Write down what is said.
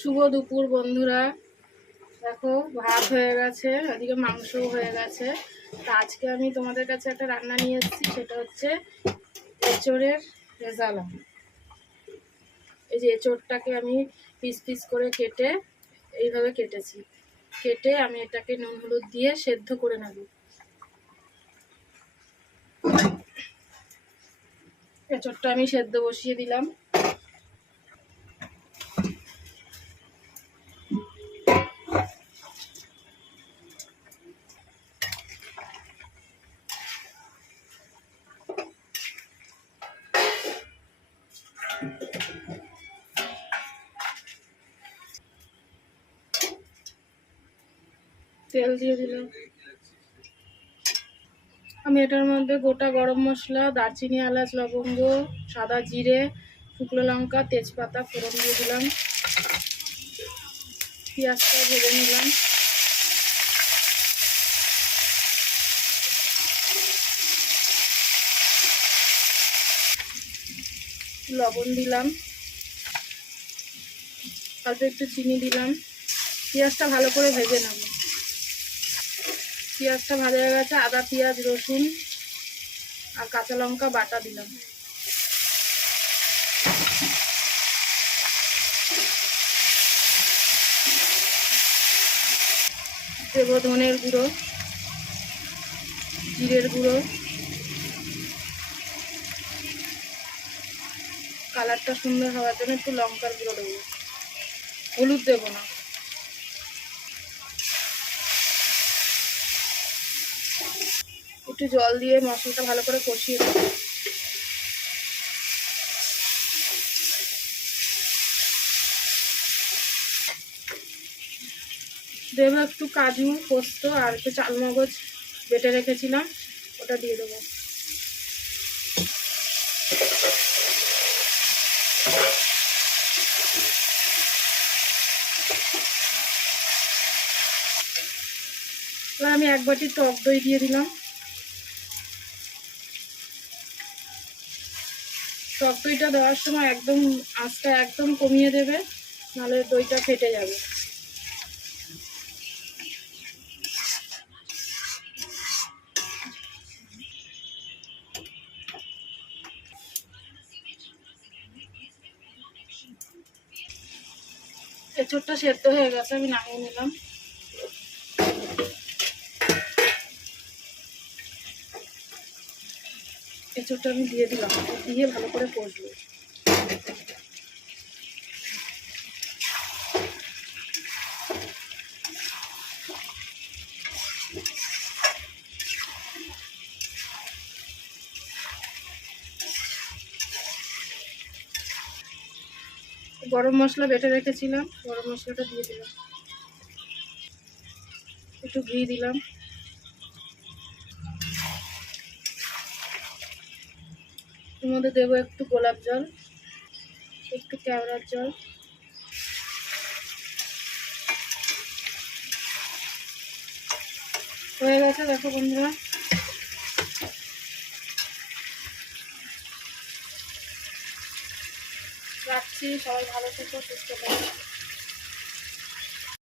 শুভ দুপুর বন্ধুরা। দেখো ভাত হয়ে গেছে, এদিকে মাংসও হয়ে গেছে। তা আজকে আমি তোমাদের কাছে একটা রান্না নিয়ে এসেছি, সেটা হচ্ছে এঁচোড়ের রেজালা। এই যে এঁচোড়টাকে আমি পিস পিস করে কেটে এইভাবে কেটেছি। কেটে আমি এটাকে নুন হলুদ দিয়ে সেদ্ধ করে নেব। এঁচোড়টা আমি সেদ্ধ বসিয়ে দিলাম। তেল দিয়ে দিলাম। আমি এটার মধ্যে গোটা গরম মশলা, দারচিনি, এলাচ, লবঙ্গ, সাদা জিরে, শুকনো লঙ্কা, তেজপাতা ফোড়ন দিয়ে দিলাম। পেঁয়াজটা ভেজে নিলাম। লবণ দিলাম, অল্প একটু চিনি দিলাম। পেঁয়াজটা ভালো করে ভেজে নেব। পেঁয়াজটা ভাজা হয়ে গেছে, আদা, পেঁয়াজ, রসুন আর কাঁচা লঙ্কা বাটা দিলাম। দেব ধনের গুঁড়ো, জিরের গুঁড়ো, কালারটা সুন্দর হওয়ার জন্য একটু লঙ্কার গুঁড়ো দেবো, হলুদ দেব না। একটু জল দিয়ে মশলাটা ভালো করে কষিয়ে দেবো। দেবো একটু কাজু, পোস্ত আর একটু চালমগজ বেটে রেখেছিলাম, ওটা দিয়ে দেবো। এবার আমি এক বাটি টক দই দিয়ে দিলাম। টক দইটা দেওয়ার সময় একদম আঁচটা একদম কমিয়ে দেবে, নাহলে দইটা ফেটে যাবে। এঁচোড়টা সেদ্ধ হয়ে গেছে, আমি নামিয়ে নিলাম। এঁচোড়টা আমি দিয়ে দিলাম, দিয়ে ভালো করে কষবো। গরম মশলা বেটে রেখেছিলাম, গরম মশলাটা দিয়ে দিলাম। একটু ঘি দিলাম। এর মধ্যে দেবো একটু গোলাপ জল, একটু কেওড়ার জল। হয়ে গেছে দেখো বন্ধুরা। রাখছি, সবাই ভালো থেকো, সুস্থ থাকো।